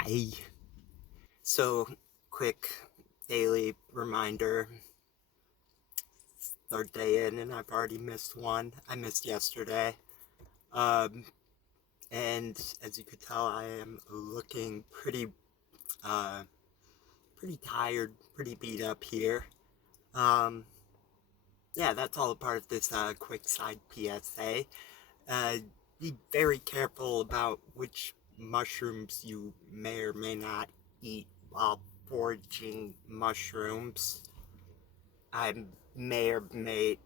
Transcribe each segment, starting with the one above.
Hi. So, quick daily reminder. Third day in, and I've already missed one. I missed yesterday. Um, and as you could tell, I am looking uh, pretty tired, pretty beat up here. Um, yeah, that's all a part of this quick side PSA. Uh, be very careful about which mushrooms you may or may not eat while foraging mushrooms. I may or may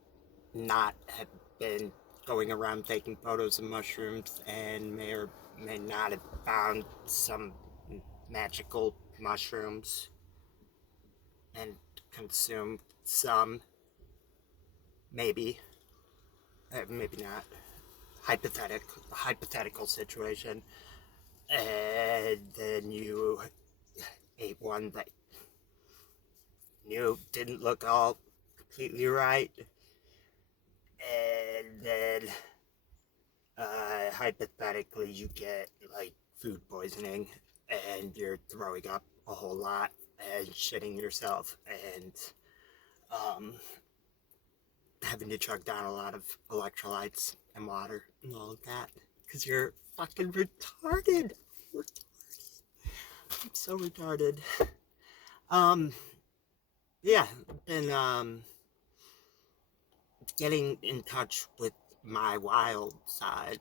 not have been going around taking photos of mushrooms and may or may not have found some magical mushrooms and consumed some. Maybe. Maybe not. Hypothetical situation. And then you ate one that you didn't look all completely right. And then hypothetically you get like food poisoning and you're throwing up a whole lot and shitting yourself and um, having to chug down a lot of electrolytes and water and all of that because you're fucking retarded. I'm so retarded. Um, yeah, been getting in touch with my wild side.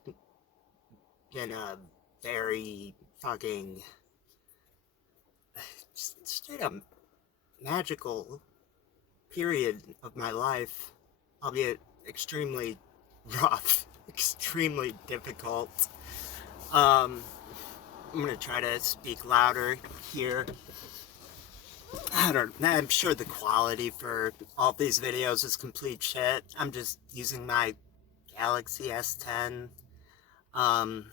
Been a very fucking straight up magical period of my life, albeit extremely rough, extremely difficult. Um, I'm gonna try to speak louder here. I'm sure the quality for all these videos is complete shit. I'm just using my Galaxy S10. Um,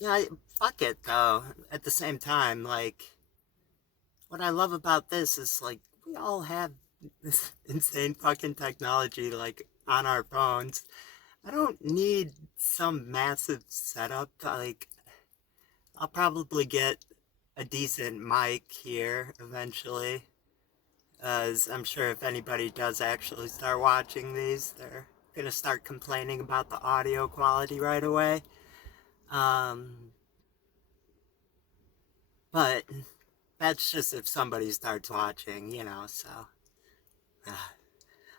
yeah, fuck it though. At the same time, like, what I love about this is like we all have this insane fucking technology like on our phones. I don't need some massive setup. Like I'll probably get a decent mic here eventually. As I'm sure if anybody does actually start watching these, they're gonna start complaining about the audio quality right away. Um, but that's just if somebody starts watching, so. Uh,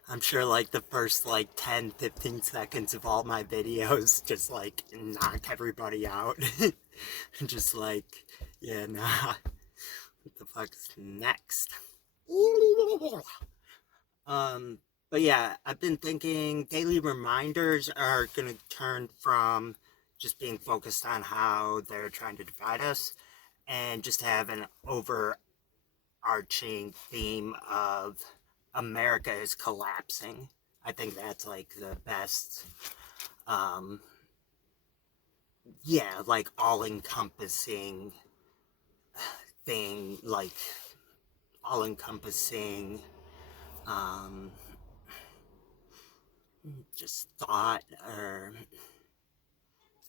I'm sure like the first like 10, 15 seconds of all my videos just like knock everybody out. Just like, yeah, nah, what the fuck's next? Um, but yeah, I've been thinking daily reminders are gonna turn from just being focused on how they're trying to divide us and just have an overarching theme of America is collapsing. I think that's like the best, um, yeah, like all encompassing thing, like all encompassing, um, just thought or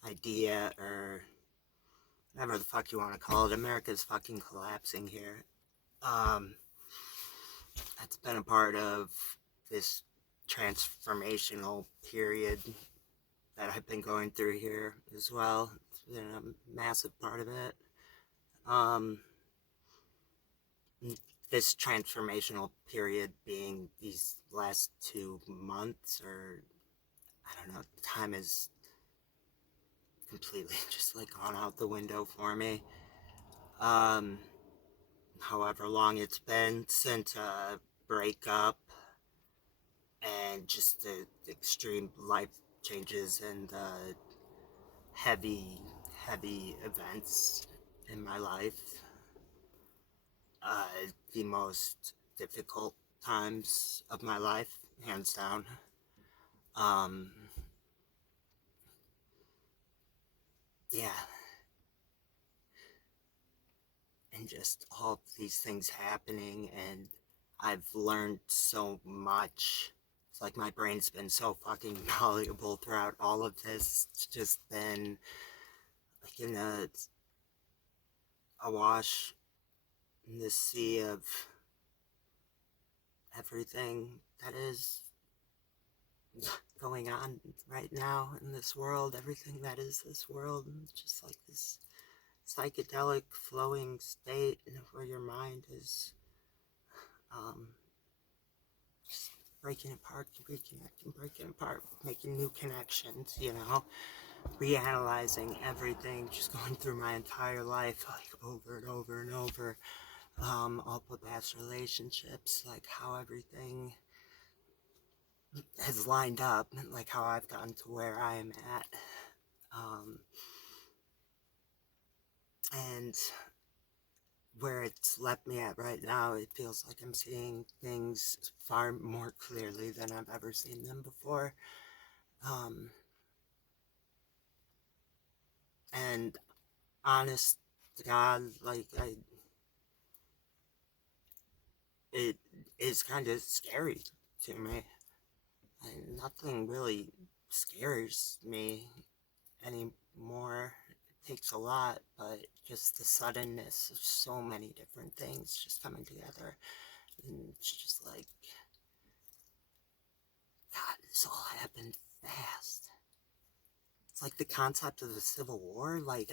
idea or whatever the fuck you want to call it. America's fucking collapsing here. Um, that's been a part of this transformational period that I've been going through here as well. It's been a massive part of it. Um, this transformational period being these last 2 months, or I don't know, time is completely just like gone out the window for me. Um, however long it's been since a breakup and just the extreme life changes and the heavy, heavy events in my life. The most difficult times of my life, hands down. Um, yeah, and just all these things happening, and I've learned so much. It's like my brain's been so fucking malleable throughout all of this. It's just been like in a awash in this sea of everything that is going on right now in this world, everything that is this world, and just like this psychedelic flowing state where your mind is just breaking apart, reconnecting, breaking apart, making new connections, reanalyzing everything, just going through my entire life, like over and over and over, all the past relationships, like how everything has lined up, like how I've gotten to where I am at, and where it's left me at right now. It feels like I'm seeing things far more clearly than I've ever seen them before. And honest to God, like, it is kind of scary to me. And nothing really scares me anymore. It takes a lot, but just the suddenness of so many different things just coming together. And it's just like, God, this all happened fast. It's like the concept of the Civil War. Like,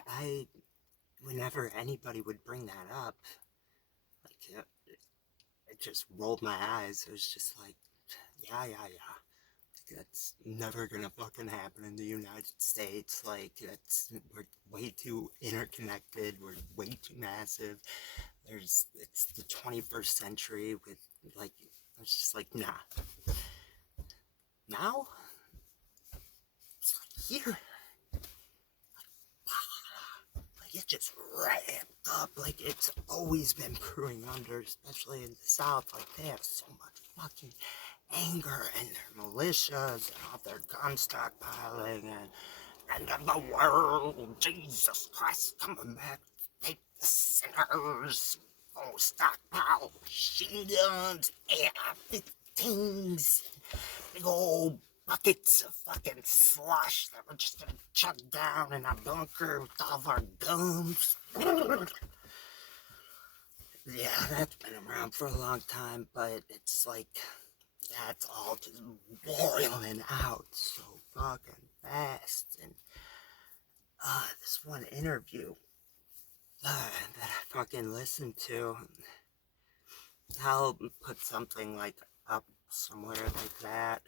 whenever anybody would bring that up, like, it just rolled my eyes. It was just like, yeah. That's never gonna fucking happen in the United States. Like, we're way too interconnected. We're way too massive. It's the 21st century with, like, it's just like, nah. Now, it's like here. Like, it just ramped up. Like, it's always been brewing under, especially in the South. Like, they have so much fucking anger and their militias and all their gun stockpiling and end of the world, Jesus Christ coming back to take the sinners. Oh, stockpile machine guns, AR-15s, big old buckets of fucking slush that we're just gonna chug down in our bunker with all of our guns. Yeah, that's been around for a long time, but it's like, that's all just boiling out so fucking fast. And this one interview that I fucking listened to, I'll put something like up somewhere like that.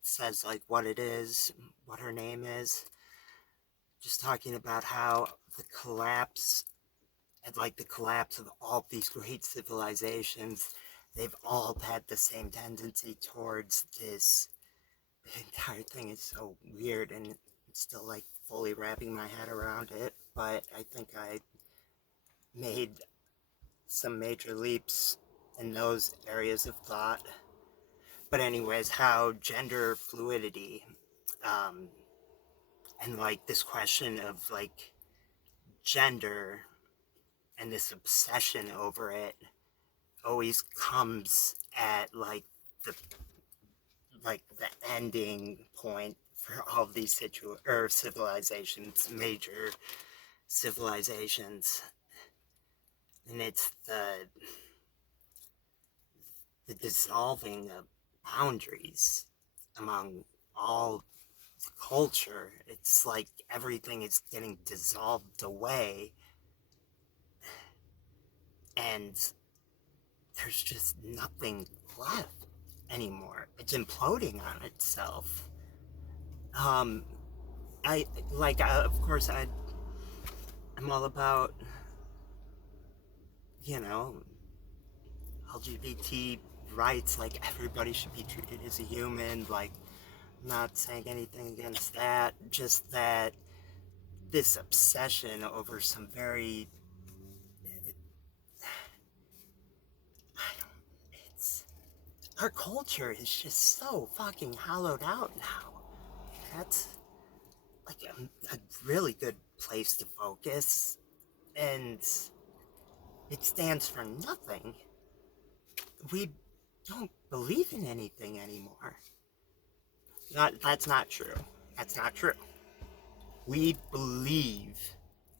It says like what it is, what her name is. Just talking about how the collapse of all these great civilizations, they've all had the same tendency towards this. The entire thing is so weird, and I'm still like fully wrapping my head around it, but I think I made some major leaps in those areas of thought. But anyways, how gender fluidity, and like this question of like gender and this obsession over it always comes at like the ending point for all of these civilizations, major civilizations, and it's the dissolving of boundaries among all the culture. It's like everything is getting dissolved away, and there's just nothing left anymore. It's imploding on itself. Of course, I'm all about, you know, LGBT rights. Like, everybody should be treated as a human. Like, I'm not saying anything against that. Just that this obsession over some very, it's, our culture is just so fucking hollowed out now. That's like a really good place to focus, and it stands for nothing. We don't believe in anything anymore. That's not true. That's not true. We believe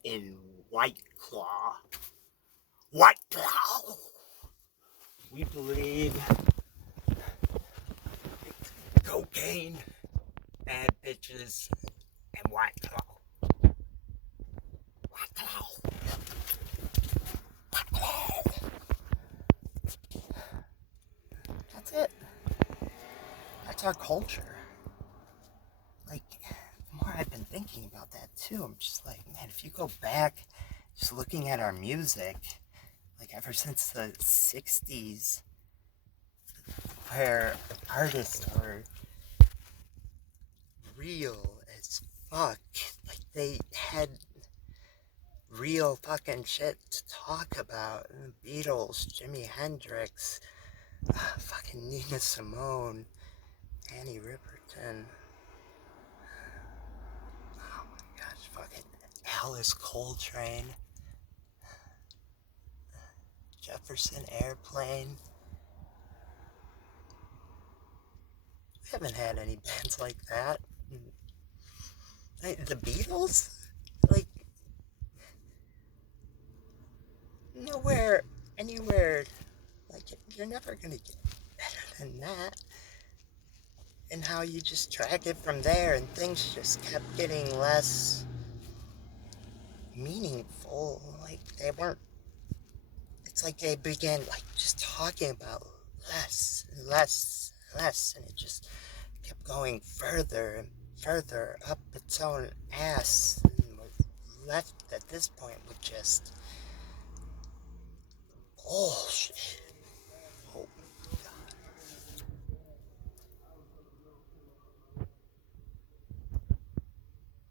in White Claw. What now? We believe cocaine, bad bitches, and white claw. White claw. White claw. That's it. That's our culture. Like, the more I've been thinking about that too, I'm just like, man, if you go back, just looking at our music, like ever since the 60s, where artists were real as fuck, like they had real fucking shit to talk about. The Beatles, Jimi Hendrix, fucking Nina Simone, Annie Riperton. Oh my gosh, fucking Alice Coltrane, Jefferson Airplane. We haven't had any bands like that. The Beatles? Like, nowhere, anywhere. Like, you're never gonna get better than that. And how you just track it from there, and things just kept getting less meaningful. Like, they weren't. It's like they began, like, just talking about less, less, less, and it just kept going further and further up its own ass, and was left at this point with just bullshit. Oh god.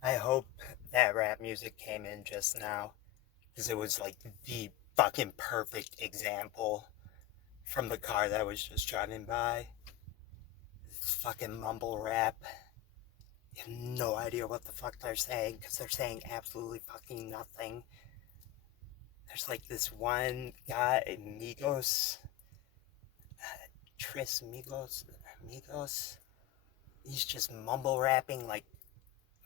I hope that rap music came in just now, because it was like the fucking perfect example from the car that was just driving by. This fucking mumble rap. You have no idea what the fuck they're saying, because they're saying absolutely fucking nothing. There's like this one guy, Migos, Tris Migos. He's just mumble rapping like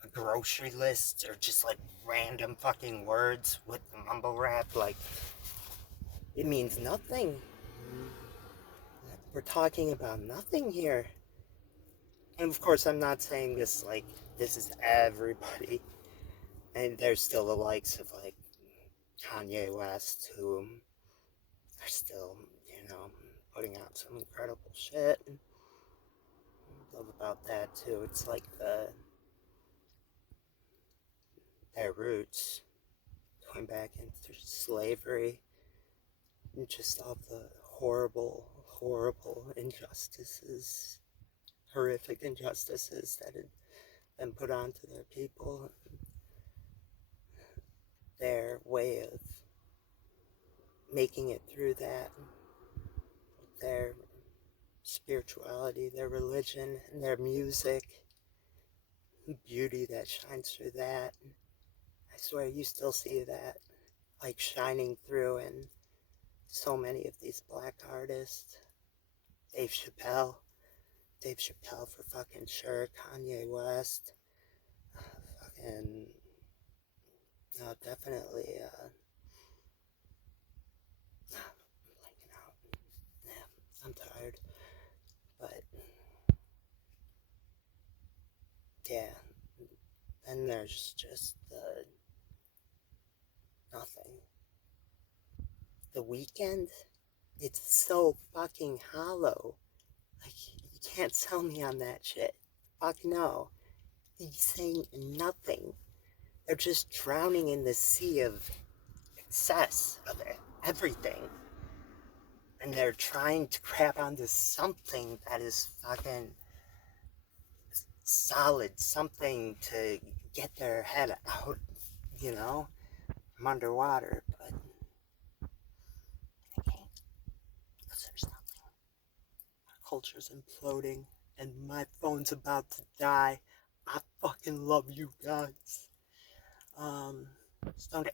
a grocery list or just like random fucking words with the mumble rap. Like, it means nothing. We're talking about nothing here. And of course, I'm not saying this like this is everybody. And there's still the likes of like Kanye West who are still, putting out some incredible shit. Love about that too. It's like their roots going back into slavery and just all the horrible, horrible injustices, horrific injustices that had been put onto their people. Their way of making it through that, their spirituality, their religion, and their music, the beauty that shines through that. I swear you still see that, like, shining through in so many of these black artists. Dave Chappelle for fucking sure. Kanye West, fucking, no, definitely, I'm blanking out. Yeah, I'm tired, but yeah. Then there's just the nothing. The Weekend, it's so fucking hollow. Like, you can't sell me on that shit. Fuck no. He's saying nothing. They're just drowning in the sea of excess of everything. And they're trying to grab onto something that is fucking solid, something to get their head out, from underwater. But they can't, because there's nothing. Our culture's imploding, and my phone's about to die. I fucking love you guys. Stoned